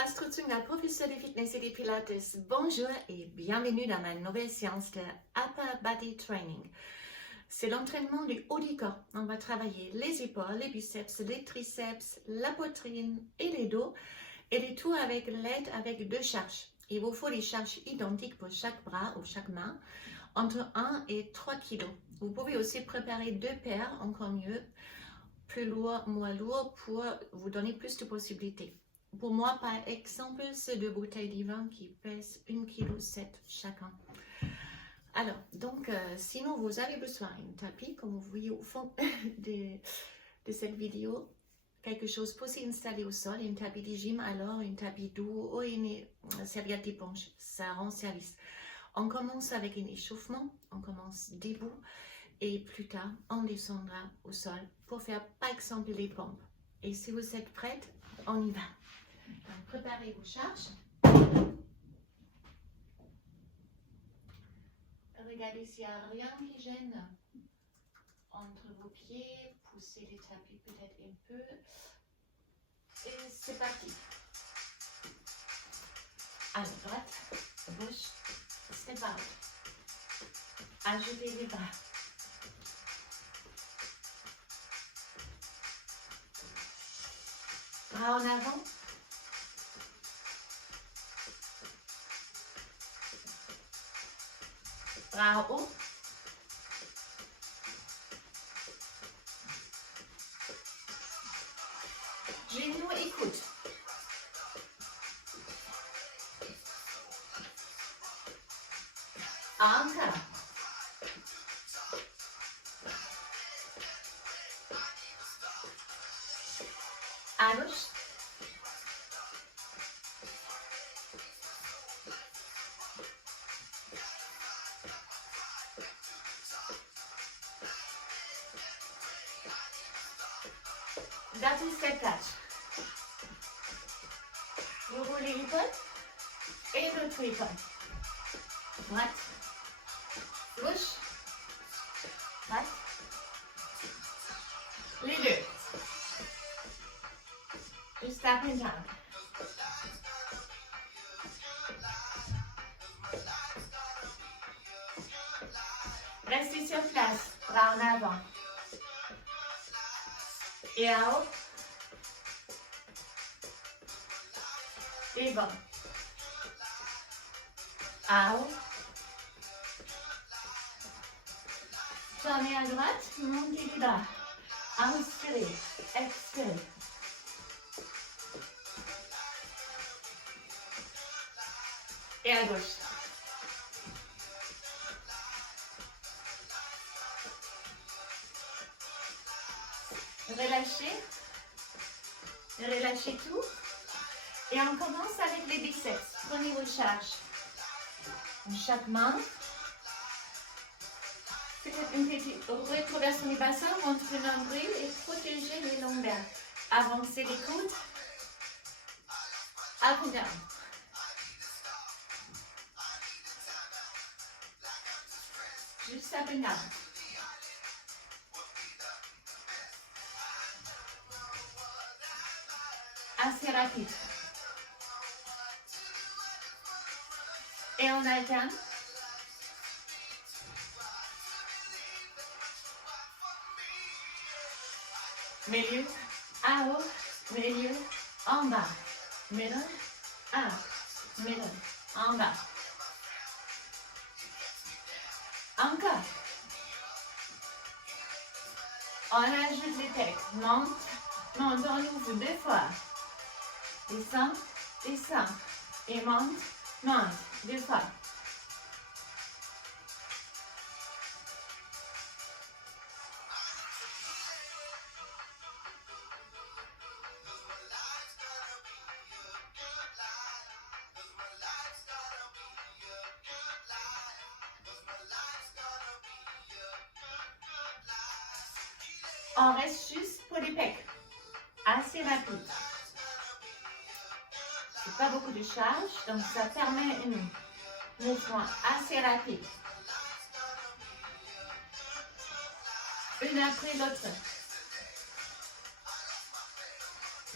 Astrid Züngler, professeur de fitness et de pilates. Bonjour et bienvenue dans ma nouvelle séance de Upper Body Training. C'est l'entraînement du haut du corps. On va travailler les épaules, les biceps, les triceps, la poitrine et les dos. Et le tout avec l'aide avec deux charges. Il vous faut des charges identiques pour chaque bras ou chaque main, entre 1 et 3 kg. Vous pouvez aussi préparer deux paires, encore mieux, plus lourd, moins lourd, pour vous donner plus de possibilités. Pour moi, par exemple, c'est deux bouteilles de vin qui pèsent 1,7 kg chacun. Alors, donc, sinon, vous avez besoin d'un tapis, comme vous voyez au fond de cette vidéo. Quelque chose pour s'installer au sol, un tapis de gym, alors un tapis doux ou une serviette d'éponge. Ça rend service. On commence avec un échauffement, on commence debout et plus tard, on descendra au sol pour faire, par exemple, les pompes. Et si vous êtes prête, on y va. Donc, préparez vos charges. Regardez s'il n'y a rien qui gêne entre vos pieds. Poussez les tapis peut-être un peu. Et c'est parti. À droite, à gauche, step out. Ajoutez les bras. Bras en avant. Bras en haut. Genoux et coudes. Encore. À gauche. That's a step catch. Vous roulez l'épaule et l'autre épaule. Droite, gauche, droite. Les deux. Just up and down. Restez sur place, bras en avant. Et en haut. Et bon. En haut. Tournez à droite, montez les bras. Inspirez, expirez. Et à gauche. Relâchez. Relâchez tout. Et on commence avec les biceps. Prenez vos charges. Chaque main. Peut-être une petite rétroversion du bassin, montrez le nombril et protégez les lombaires. Avancez les coudes. Up and down. Juste up and down. Assez rapide. Et on alterne. Milieu, en haut, milieu, en bas. Middle, up, middle, en bas. Encore. On ajoute les pecs. Monte, monte, on ouvre deux fois. Descend, descend. Et monte, monte, deux fois. On reste juste pour les pecs. Assez rapide. C'est pas beaucoup de charge, donc ça permet un mouvement assez rapide. Une après l'autre.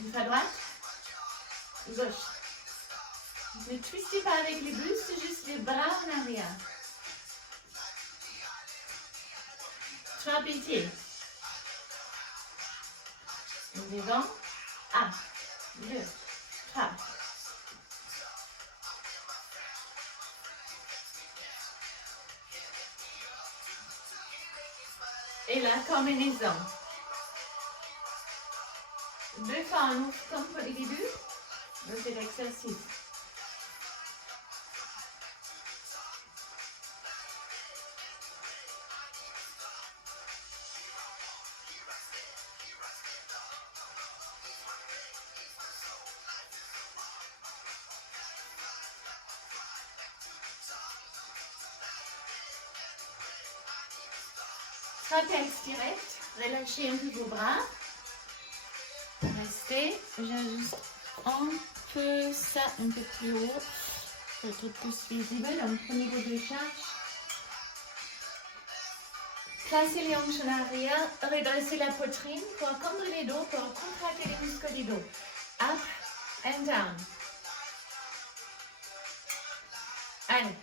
Une fois droite, gauche. Ne twistez pas avec les bustes, juste les bras en arrière. Trapétier. Devant. 1, 2, 3. Et la combinaison. 2 fois on ouvre comme pour le début de cet exercice. Trapèze direct, relâchez un peu vos bras. Restez, j'ajuste un peu ça un peu plus haut, pour être plus visible. Donc prenez vos deux charges. Placez les hanches en arrière, redressez la poitrine pour combler les dos, pour contracter les muscles du dos. Up and down. Allez.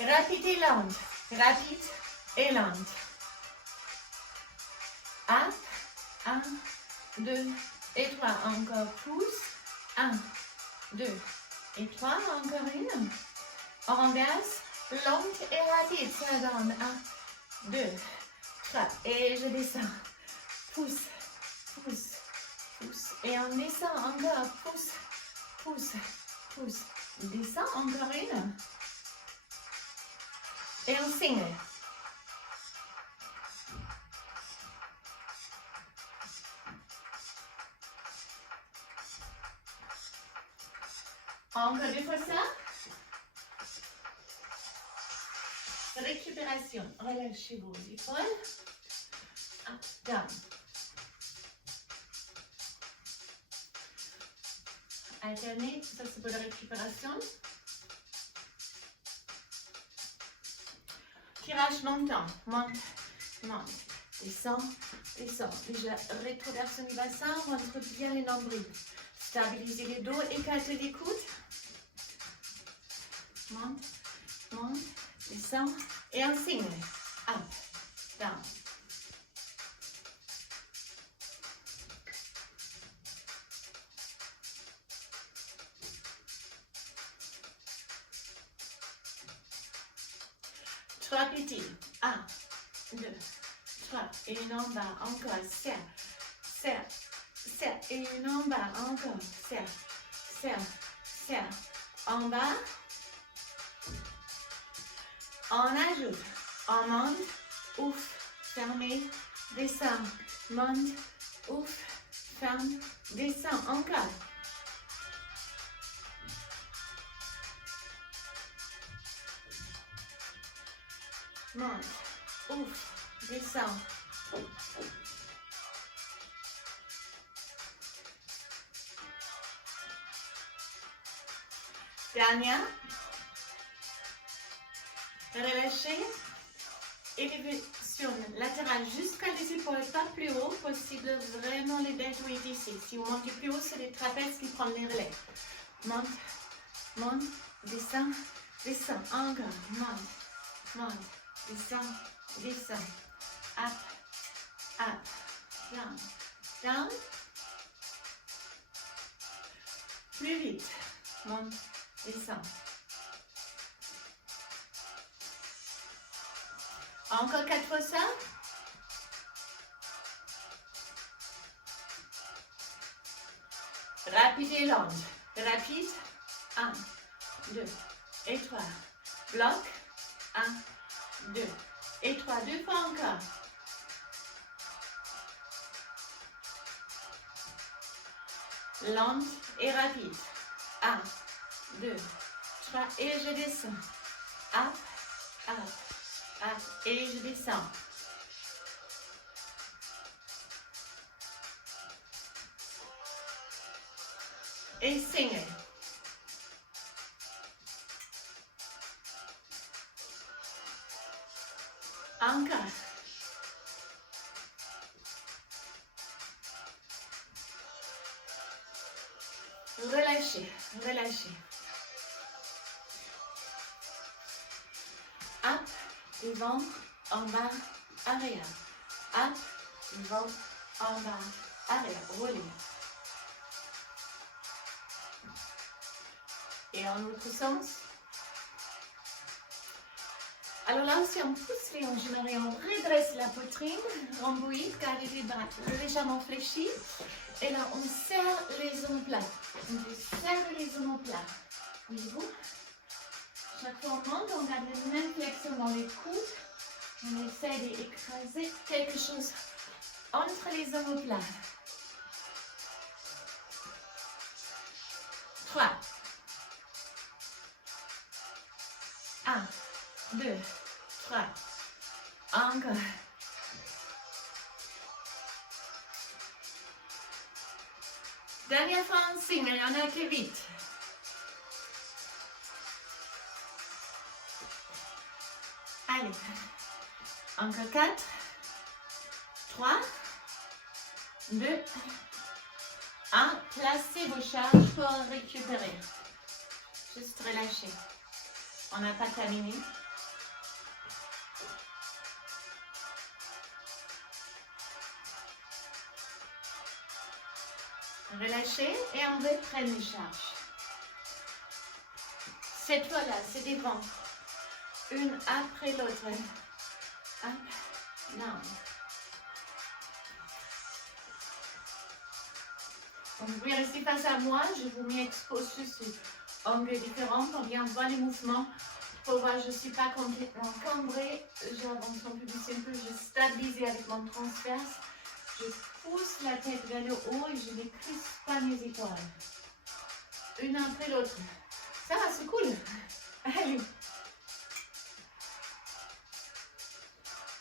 Rapide et lente, rapide et lente. Up, 1, 2 et 3, encore pouce. 1, 2 et 3, encore une. On renverse, lente et rapide, ça donne 1, 2, 3 et je descends. Pouce, pouce, pouce et on descend encore, pouce, pouce, pouce. Descend, encore une. Et on signe. Encore 2 fois ça. Récupération. Relâchez vos épaules. Up, down. Alternez. Ça, c'est pour la récupération. Tirage montant. Monte, monte. Descend, descend. Déjà, rétroversion du bassin. Rentre bien les nombrils. Stabilisez les dos. Écartez les coudes. Monte, monte. Descend. Et on signe. Up, down. Trois petits. 1, 2, 3. Et une en bas. Encore. Serre. Serre. Serre. Et une en bas. Encore. Serre. Serre. Serre. En bas. On ajoute. On monte. Ouf. Fermez. Descend. Monte. Ouf. Ferme. Descend. Encore. Monte, ouf, descend. Dernière. Relâchez. Élévation latérale jusqu'à les épaules, pas plus haut possible, vraiment les deltoïdes ici. Si vous montez plus haut, c'est les trapèzes qui prennent les relais. Monte, monte, descend, descend, encore, monte, monte. Descend, descend, up, up, down, down. Plus vite, monte, descend. Encore 4 fois ça. Rapide et lente. Rapide, 1, 2 et 3. Bloc, 1, 2 et 3, 2 fois encore. Lente et rapide. 1, 2, 3 et je descends. Up, up, up et je descends. Et single. Encore. Relâchez, relâchez. Up, devant, en bas, arrière. Up, devant, en bas, arrière. Roulez. Et en l'autre sens. Alors là aussi, on pousse les hanches en arrière, on redresse la poitrine, rhomboïde, garder les bras légèrement fléchis. Et là, on serre les omoplates. On serre les omoplates. Voyez-vous? Chaque fois on monte, on garde la même flexion dans les coudes. On essaie d'écraser quelque chose entre les omoplates. 3. 1, 2, 3. Encore. Dernière fois en signe, il y en a que 8. Allez. Encore 4. 3. 2. 1. Placez vos charges pour récupérer. Juste relâchez. On n'a pas terminé. Relâchez et on reprend les charges. Cette fois-là, c'est des vents. Une après l'autre. Up, down. Donc, vous pouvez rester face à moi. Je vous mets expose sur angle différent pour bien voir les mouvements. Pour voir, je ne suis pas complètement cambrée. J'avance un peu plus simple. Je stabilise avec mon transverse. Je pousse la tête vers le haut et je ne crispe pas mes épaules. Une après l'autre. Ça va, c'est cool. Allez.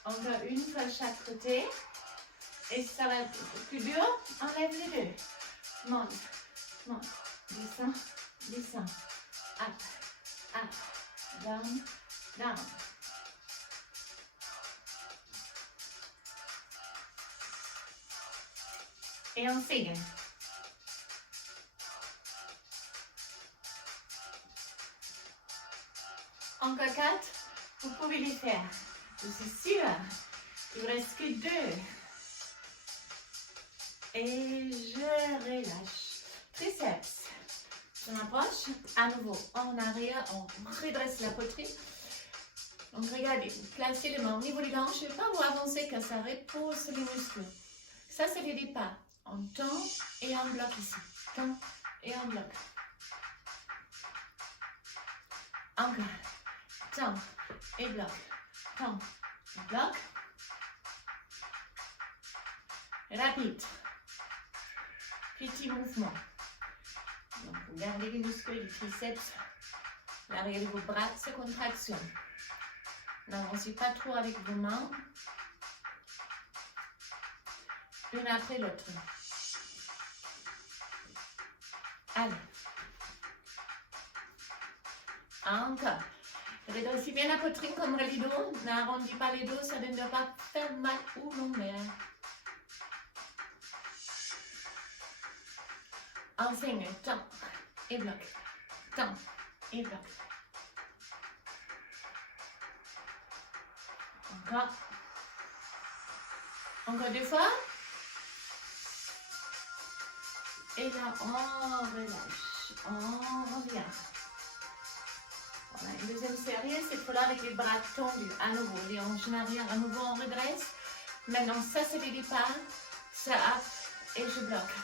Encore une fois chaque côté. Et ça va être plus dur. Enlève les deux. Monte, monte. Descends, descends. Up, up. Down, down. Et on signe. Encore 4. Vous pouvez les faire. Je suis sûre. Il ne reste que 2. Et je relâche. Triceps. Je m'approche. À nouveau, en arrière, on redresse la poitrine. Donc regardez, placez les mains au niveau des hanches. Je ne vais pas vous avancer car ça repose les muscles. Ça, c'est le départ. On tend et on bloque ici. Tend et on bloque. Encore. Tend et bloque. Tend et bloque. Rapide. Petit mouvement. Donc, vous gardez les muscles du triceps. L'arrière de vos bras se contraction. N'avancez pas trop avec vos mains. Une après l'autre. Allez. Encore. Redressez bien la poitrine comme le dos. N'arrondissez pas les dos, ça ne doit pas faire mal ou l'ombre. Enseigne, tend et bloque. Tend et bloque. Encore. Encore 2 fois. Et là, on relâche. On revient. On a une deuxième série. Cette fois-là avec les bras tendus. À nouveau, les hanches en arrière. À nouveau, on redresse. Maintenant, ça, c'est le départ. Ça up et je bloque.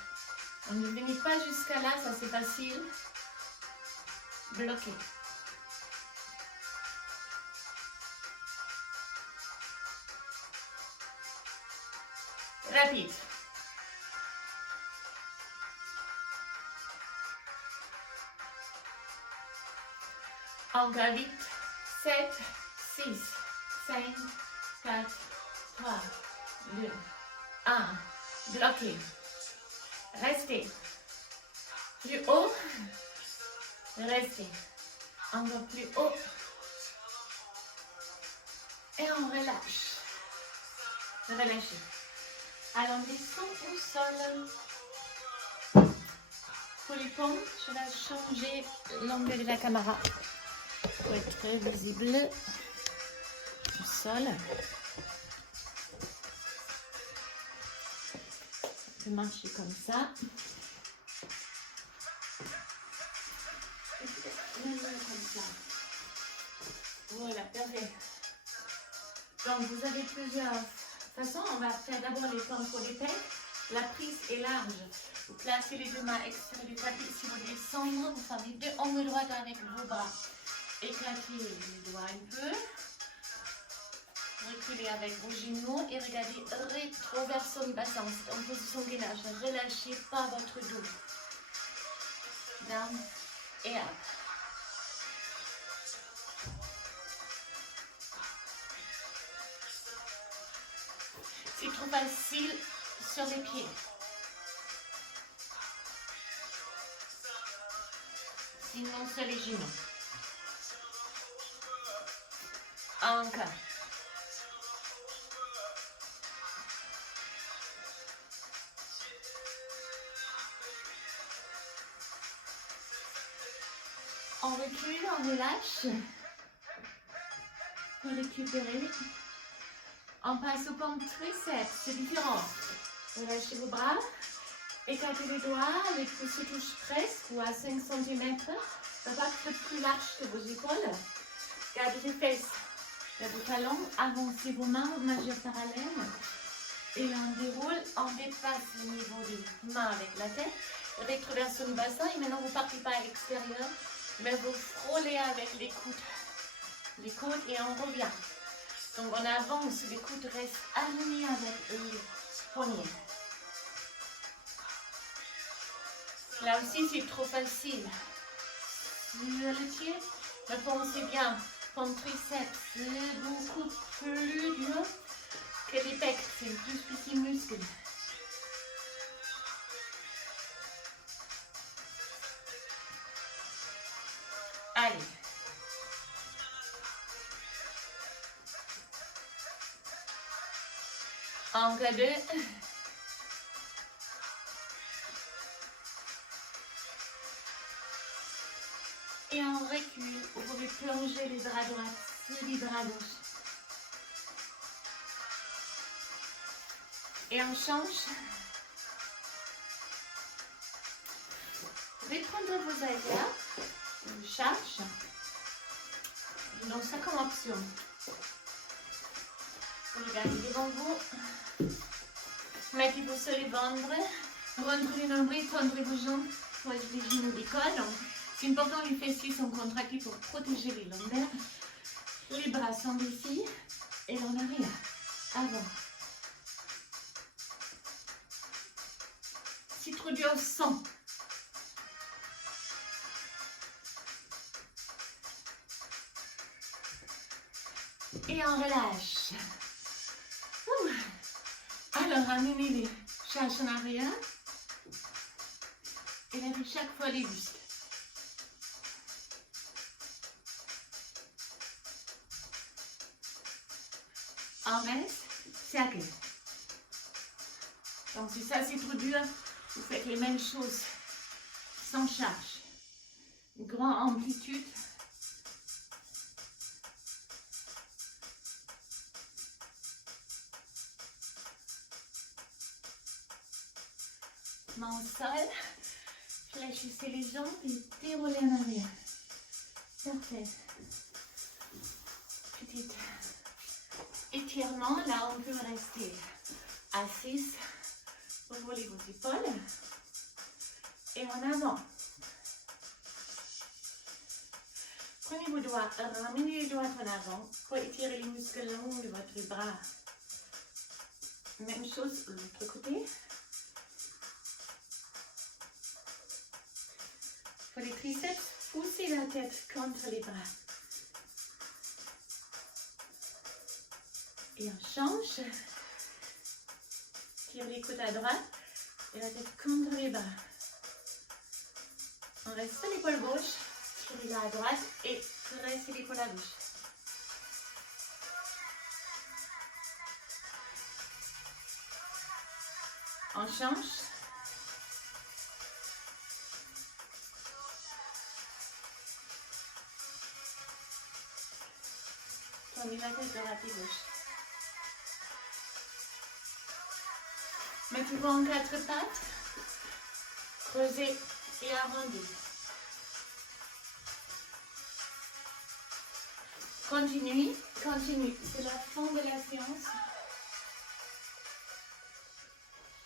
On ne finit pas jusqu'à là, ça c'est facile. Bloqué. Rapide. Encore vite. 7, 6, 5, 4, 3, 2, 1. Bloqué. Restez. Plus haut. Restez. Encore plus haut. Et on relâche. Relâchez. Alors, on descend au sol. Pour les paumes, je vais changer l'angle de la caméra pour être très visible au sol. Je vais marcher comme ça. Comme ça. Voilà, parfait. Donc, vous avez plusieurs façons. On va faire d'abord les paumes pour les pecs. La prise est large. Vous placez les deux mains extérieures du tapis. Si vous descendez, vous fermez deux ongles droits avec vos bras. Éclatez les doigts un peu. Reculez avec vos genoux et regardez rétro verso du bassin. En position gainage. Ne relâchez pas votre dos. Down et up. C'est trop facile sur les pieds. Sinon, sur les genoux. Encore. On recule, on relâche. Pour récupérer. On passe aux pompes triceps, c'est différent. Relâchez vos bras. Écartez les doigts, les pouces se touchent presque ou à 5 cm. Ça va être plus large que vos épaules. Gardez les fesses de vos talons. Avancez vos mains majeures parallèles. Et on déroule, on dépasse le niveau des mains avec la tête. Rétroversion du bassin. Et maintenant, vous ne partez pas à l'extérieur, mais vous frôlez avec les coudes. Les coudes et on revient. Donc on avance, les coudes restent alignés avec les poignets. Là aussi, c'est trop facile. Sur le pied, mais pensez bien, pompe triceps, c'est beaucoup plus dur que les pecs. C'est le plus petit muscle. Allez. Encore deux. Et on recule. Vous pouvez plonger les bras droits sur les bras gauches. Et on change. Vous pouvez prendre vos haltères, une charge. Donc ça comme option. Vous regardez devant vous. Mettez-vous sur les ventres. Rentrez les nombrils, tendrez vos jambes. Voyez les genoux décollent. Donc c'est important, les fessiers sont contractés pour protéger les lombaires. Les bras sont ici. Et en arrière. Avant. Si trop dur, sang. Et on relâche. Alors, ramenez les charges en arrière. Et levez chaque fois les bustes. On reste, cercle. Donc, si ça c'est trop dur, vous faites les mêmes choses sans charge. Grande amplitude. Main au sol, fléchissez les jambes et déroulez en arrière. Parfait. Petit étirement, là on peut rester assise. Revolez vos épaules et en avant. Prenez vos doigts, ramenez les doigts en avant pour étirer les muscles longs de votre bras. Même chose de l'autre côté. Pour les triceps, poussez la tête contre les bras. Et on change. Tire les coudes à droite et la tête contre les bras. On reste sur l'épaule gauche, tirez-la à droite et pressez l'épaule à gauche. On change. Tournez la tête droite et gauche. Mettez-vous en 4 pattes. Creusez et arrondissez. Continue, continue. C'est la fin de la séance.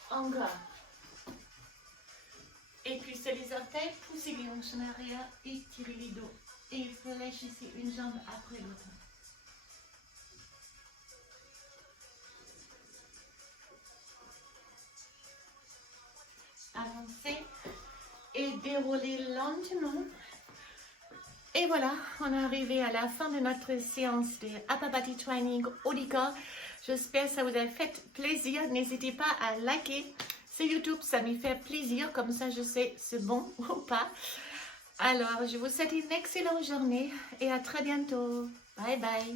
Encore. Et puis c'est les orteils, poussez les hanches en arrière, étirez les dos et fléchissez une jambe après l'autre. Avancez et déroulez lentement. Et voilà, on est arrivé à la fin de notre séance de Upper Body Training haut du corps. J'espère que ça vous a fait plaisir. N'hésitez pas à liker sur YouTube, ça me fait plaisir. Comme ça, je sais c'est bon ou pas. Alors, je vous souhaite une excellente journée et à très bientôt. Bye bye.